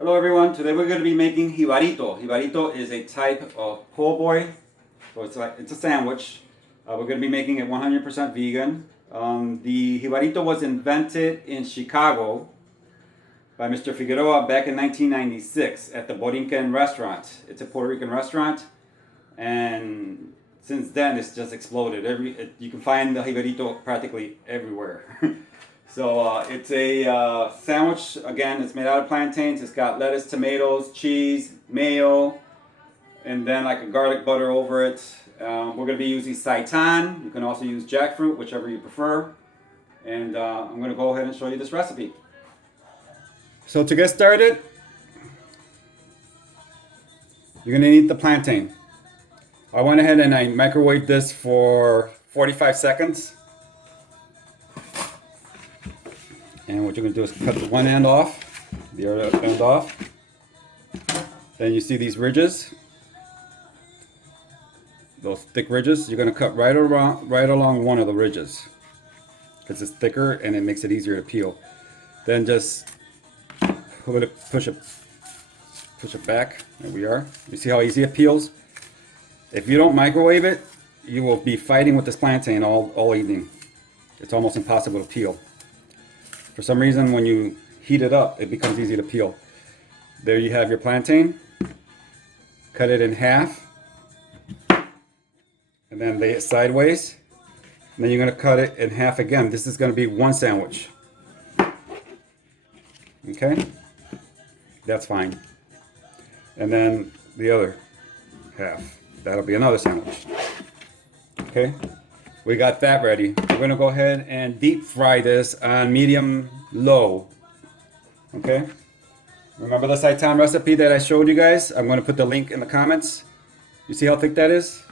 Hello everyone, today we're going to be making Jibarito. Jibarito is a type of po' boy, so it's a sandwich. We're going to be making it 100% vegan. The Jibarito was invented in Chicago by Mr. Figueroa back in 1996 at the Puerto Rican restaurant. It's a Puerto Rican restaurant, and since then it's just exploded. You can find the Jibarito practically everywhere. So it's a sandwich. Again, it's made out of plantains. It's got lettuce, tomatoes, cheese, mayo, and then like a garlic butter over it. We're going to be using Seitan. You can also use jackfruit, whichever you prefer. And I'm going to go ahead and show you this recipe. So to get started, you're going to need the plantain. I went ahead and I microwaved this for 45 seconds. And what you're going to do is cut the one end off, the other end off. Then you see these ridges, those thick ridges. You're going to cut right along one of the ridges because it's thicker and it makes it easier to peel. Then just push it back. There we are. You see how easy it peels? If you don't microwave it, you will be fighting with this plantain all evening. It's almost impossible to peel. For some reason, when you heat it up, it becomes easy to peel. There you have your plantain. Cut it in half. And then lay it sideways. And then you're going to cut it in half again. This is going to be one sandwich. Okay? That's fine. And then the other half. That'll be another sandwich. Okay? We got that ready. We're going to go ahead and deep fry this on medium low. Okay? Remember the Seitan recipe that I showed you guys? I'm going to put the link in the comments. You see how thick that is?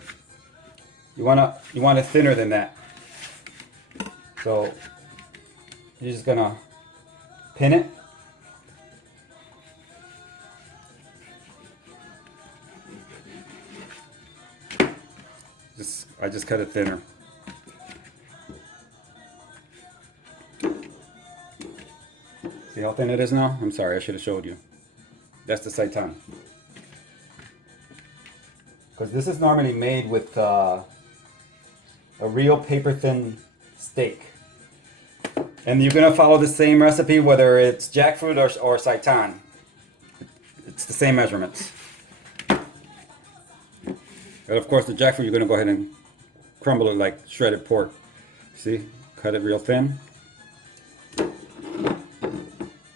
You want it thinner than that. So you're just going to pin it. I just cut it thinner. See how thin it is now? I'm sorry, I should have showed you. That's the Seitan. Because this is normally made with a real paper thin steak. And you're going to follow the same recipe whether it's jackfruit or Seitan. It's the same measurements. But of course the jackfruit you're going to go ahead and crumble it like shredded pork. See? Cut it real thin.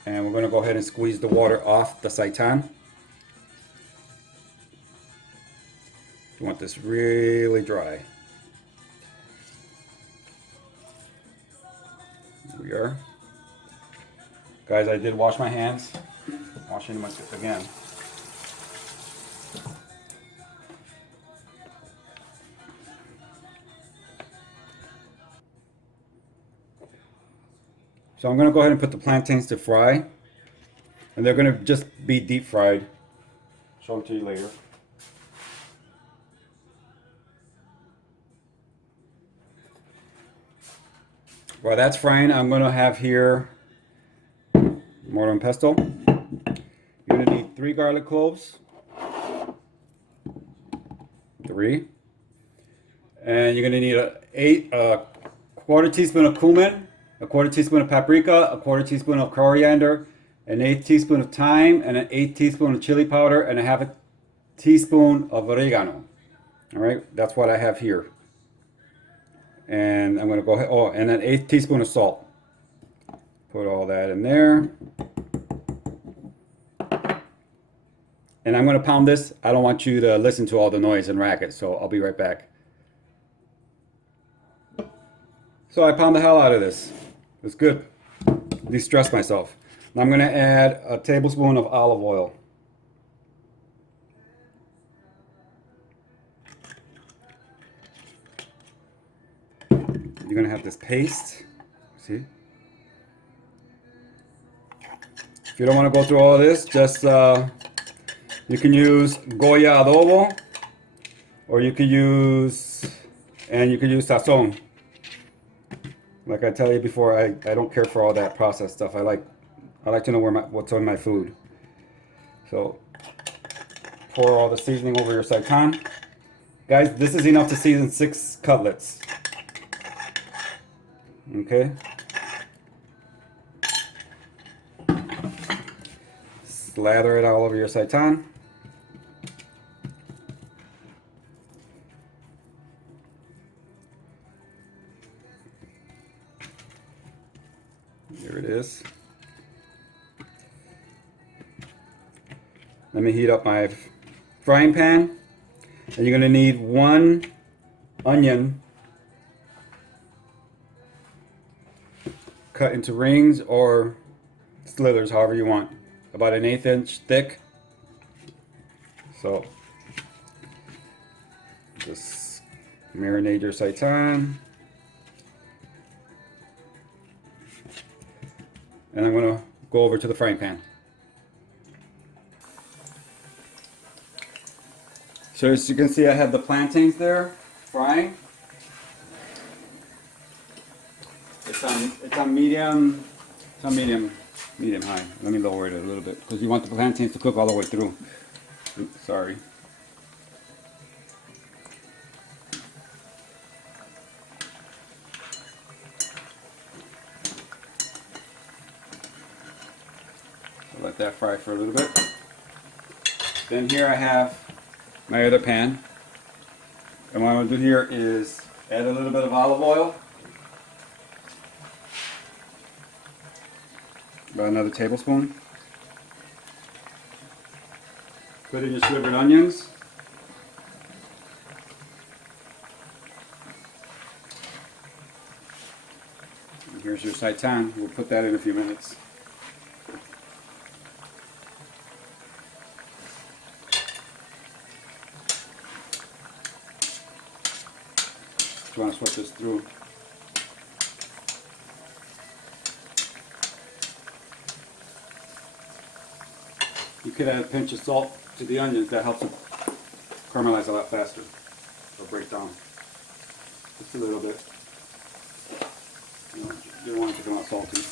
And we're going to go ahead and squeeze the water off the Seitan. You want this really dry. Here we are. Guys, I did wash my hands. Washing them again. So I'm going to go ahead and put the plantains to fry. And they're going to just be deep fried. Show them to you later. While that's frying, I'm going to have here mortar and pestle. You're going to need 3 garlic cloves. 3. And you're going to need a quarter teaspoon of cumin, a quarter teaspoon of paprika, a quarter teaspoon of coriander, an 1/8 teaspoon of thyme, and an 1/8 teaspoon of chili powder, and a 1/2 teaspoon of oregano. All right, that's what I have here. And I'm going to go ahead, and an 1/8 teaspoon of salt. Put all that in there. And I'm going to pound this. I don't want you to listen to all the noise and racket, so I'll be right back. So I pound the hell out of this. It's good. De-stress myself. Now I'm going to add a tablespoon of olive oil. You're going to have this paste. See? If you don't want to go through all of this, just you can use Goya adobo, or you could use sazon. Like I tell you before, I don't care for all that processed stuff. I like to know what's on my food. So pour all the seasoning over your seitan. Guys, this is enough to season 6 cutlets. Okay. Slather it all over your seitan. Here it is. Let me heat up my frying pan. And you're going to need 1 onion cut into rings or slithers, however you want. About an 1/8 inch thick. So just marinate your seitan. And I'm going to go over to the frying pan. So as you can see, I have the plantains there frying. It's on medium. It's on medium high. Let me lower it a little bit because you want the plantains to cook all the way through. Oops, sorry. So let that fry for a little bit. Then here I have my other pan, and what I'm going to do here is add a little bit of olive oil, about another tablespoon. Put in your slivered onions, and here's your seitan. We'll put that in a few minutes. Just want to sweat this through. You could add a pinch of salt to the onions. That helps them caramelize a lot faster or break down. Just a little bit. You don't want it to come out salty.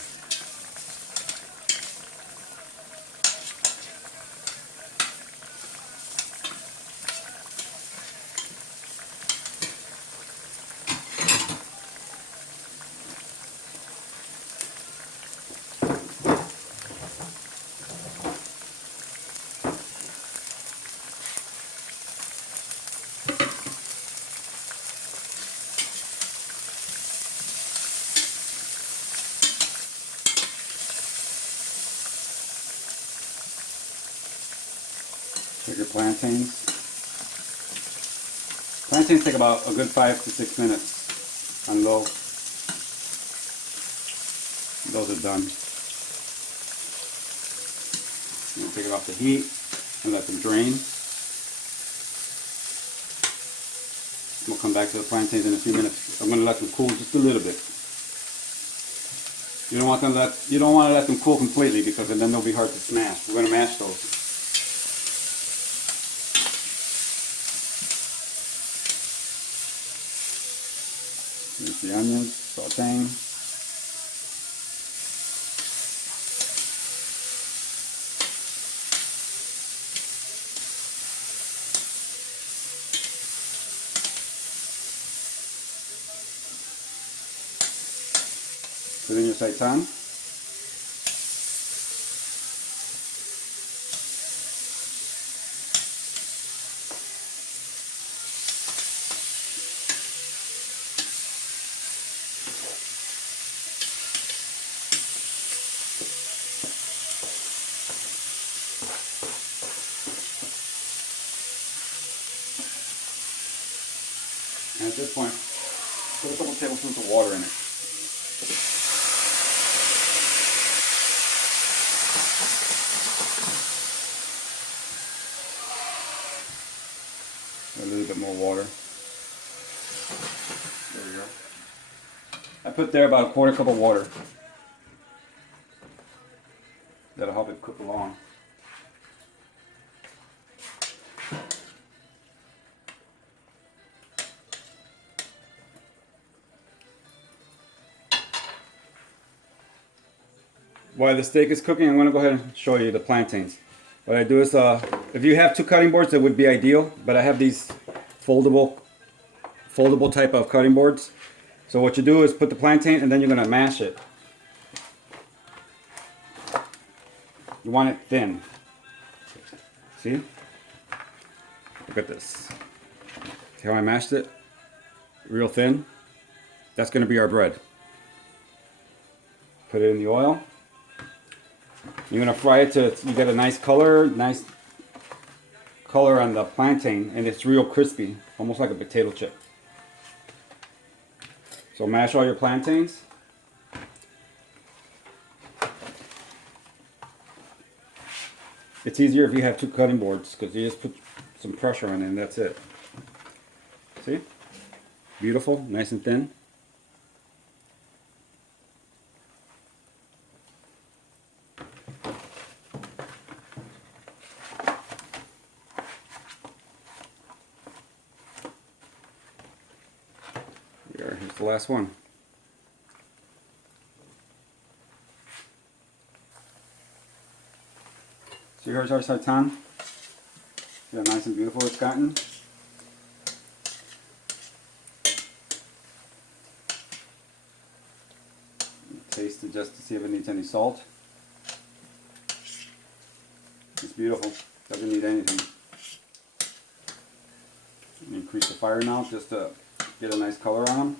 Put your plantains. Plantains take about a good 5 to 6 minutes on low. Those are done. I'm going to take it off the heat and let them drain. We'll come back to the plantains in a few minutes. I'm going to let them cool just a little bit. You don't want to let them cool completely because then they'll be hard to smash. We're going to mash those. Here's the onions, sauteing. Put in your seitan. And at this point, put a couple tablespoons of water in it. A little bit more water. There we go. I put there about a 1/4 cup of water. That'll help it cook along. While the steak is cooking, I'm going to go ahead and show you the plantains. what I do is, if you have two cutting boards, that would be ideal. But I have these foldable type of cutting boards. So what you do is put the plantain, and then you're gonna mash it. You want it thin. See? Look at this. See how I mashed it? Real thin. That's gonna be our bread. Put it in the oil. You're gonna fry it till you get a nice color on the plantain, and it's real crispy, almost like a potato chip. So mash all your plantains. It's easier if you have two cutting boards because you just put some pressure on it and that's it. See? Beautiful, nice and thin. Here's the last one. So here's our Seitan. See how nice and beautiful it's gotten. Taste it just to see if it needs any salt. It's beautiful. Doesn't need anything. Increase the fire now just to get a nice color on them.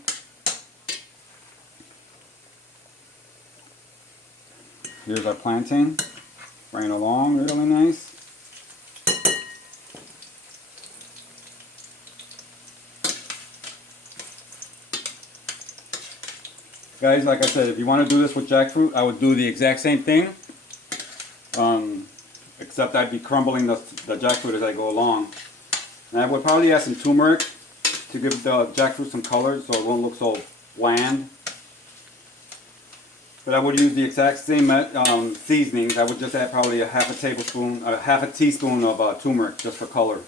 Here's our plantain, frying along really nice. Guys, like I said, if you want to do this with jackfruit, I would do the exact same thing. Except I'd be crumbling the jackfruit as I go along. And I would probably add some turmeric to give the jackfruit some color so it won't look so bland. But I would use the exact same seasonings. I would just add probably half a teaspoon of turmeric just for color.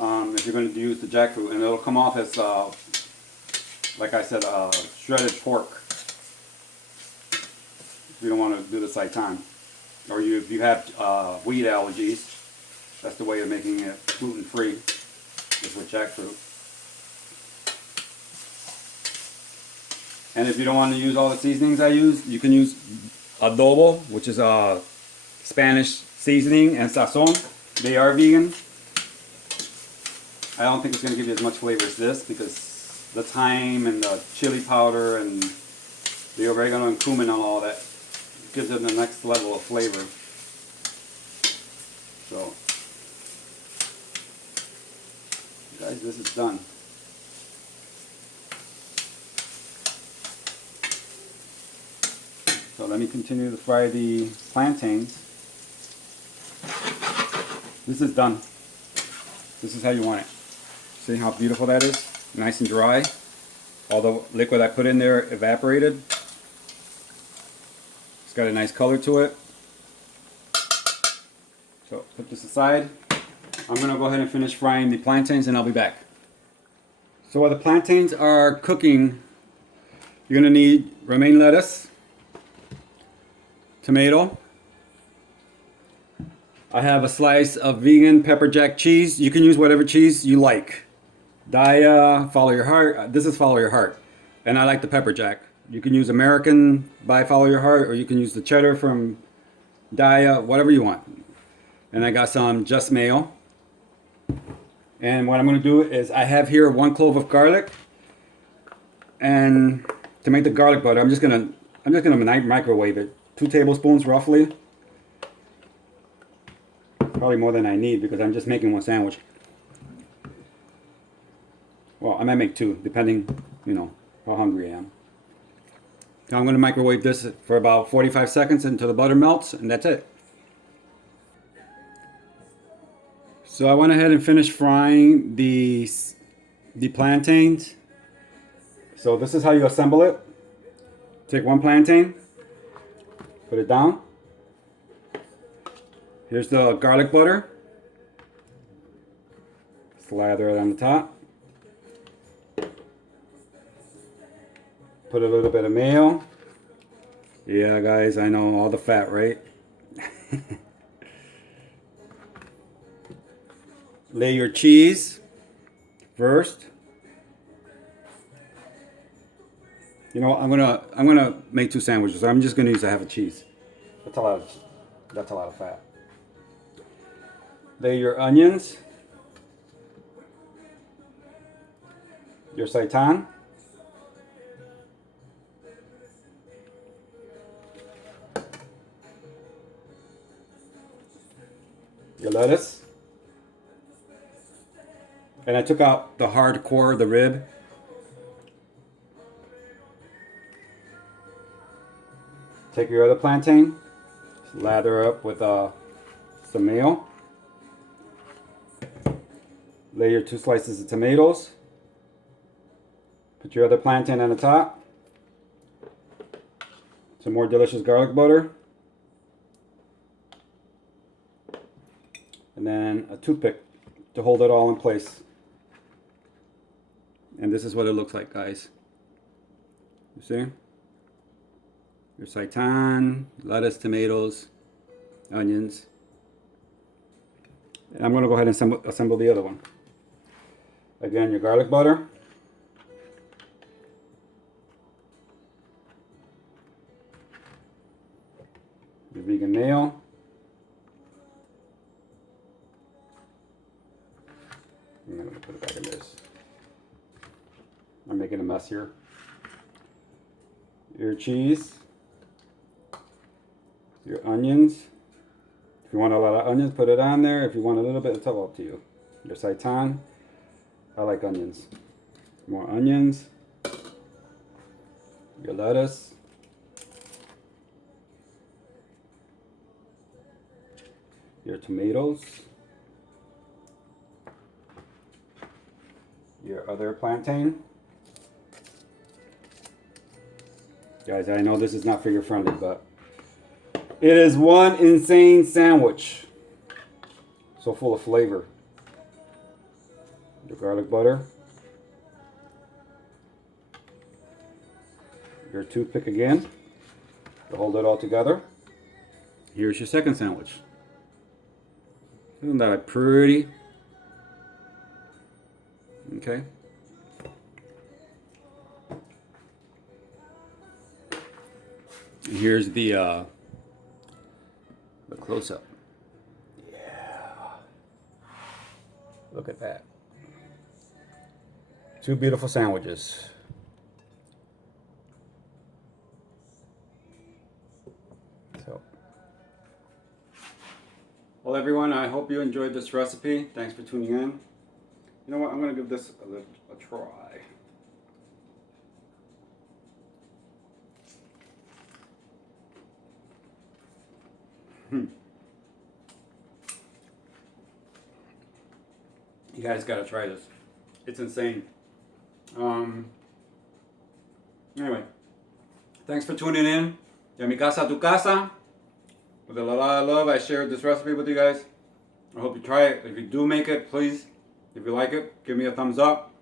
If you're going to use the jackfruit, and it'll come off as, like I said, shredded pork. If you don't want to do the Seitan, or if you have wheat allergies, that's the way of making it gluten-free, is with jackfruit. And if you don't want to use all the seasonings I use, you can use adobo, which is a Spanish seasoning, and sazon. They are vegan. I don't think it's going to give you as much flavor as this because the thyme and the chili powder and the oregano and cumin and all that gives it the next level of flavor. So, guys, this is done. So let me continue to fry the plantains. This is done. This is how you want it. See how beautiful that is? Nice and dry. All the liquid I put in there evaporated. It's got a nice color to it. So put this aside. I'm going to go ahead and finish frying the plantains and I'll be back. So while the plantains are cooking, you're going to need romaine lettuce, tomato. I have a slice of vegan pepper jack cheese. You can use whatever cheese you like. Daya, follow your heart. This is follow your heart. And I like the pepper jack. You can use American by follow your heart, or you can use the cheddar from Daya, whatever you want. And I got some just Mayo. And what I'm going to do is I have here 1 clove of garlic. And to make the garlic butter, I'm just gonna microwave it. 2 tablespoons roughly. Probably more than I need because I'm just making 1 sandwich. Well, I might make 2, depending, you know, how hungry I am. Now I'm going to microwave this for about 45 seconds until the butter melts, and that's it. So I went ahead and finished frying the plantains. So this is how you assemble it. Take 1 plantain, put it down. Here's the garlic butter. Slather it on the top. Put a little bit of mayo. Yeah, guys, I know all the fat, right? Lay your cheese first. You know, I'm gonna make 2 sandwiches. I'm just gonna use a half a cheese. That's a lot of fat. Lay your onions, your seitan, your lettuce, and I took out the hard core of the rib. Take your other plantain, lather up with some mayo. Lay your 2 slices of tomatoes. Put your other plantain on the top. Some more delicious garlic butter. And then a toothpick to hold it all in place. And this is what it looks like, guys. You see? Your seitan, lettuce, tomatoes, onions. And I'm going to go ahead and assemble the other one. Again, your garlic butter. Your vegan mayo. I'm going to put it back in this. I'm making a mess here. Your cheese. Your onions. If you want a lot of onions, put it on there. If you want a little bit, it's all up to you. Your seitan. I like onions. More onions. Your lettuce. Your tomatoes. Your other plantain. Guys, I know this is not figure friendly, but it is one insane sandwich. So full of flavor. Your garlic butter. Your toothpick again to hold it all together. Here's your second sandwich. Isn't that pretty? Okay. And here's the close-up. Yeah. Look at that. 2 beautiful sandwiches. So, well, everyone, I hope you enjoyed this recipe. Thanks for tuning in. You know what? I'm going to give this a try. You guys got to try this. It's insane. Anyway, thanks for tuning in. De mi casa a tu casa. With a lot of love, I shared this recipe with you guys. I hope you try it. If you do make it, please, if you like it, give me a thumbs up.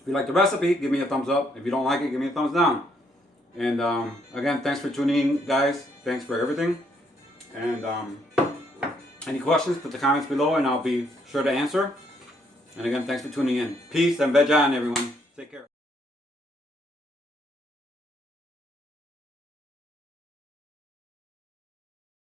If you like the recipe, give me a thumbs up. If you don't like it, give me a thumbs down. And again, thanks for tuning in, guys. Thanks for everything. And any questions, put the comments below and I'll be sure to answer. And again, thanks for tuning in. Peace and veg on, everyone. Take care.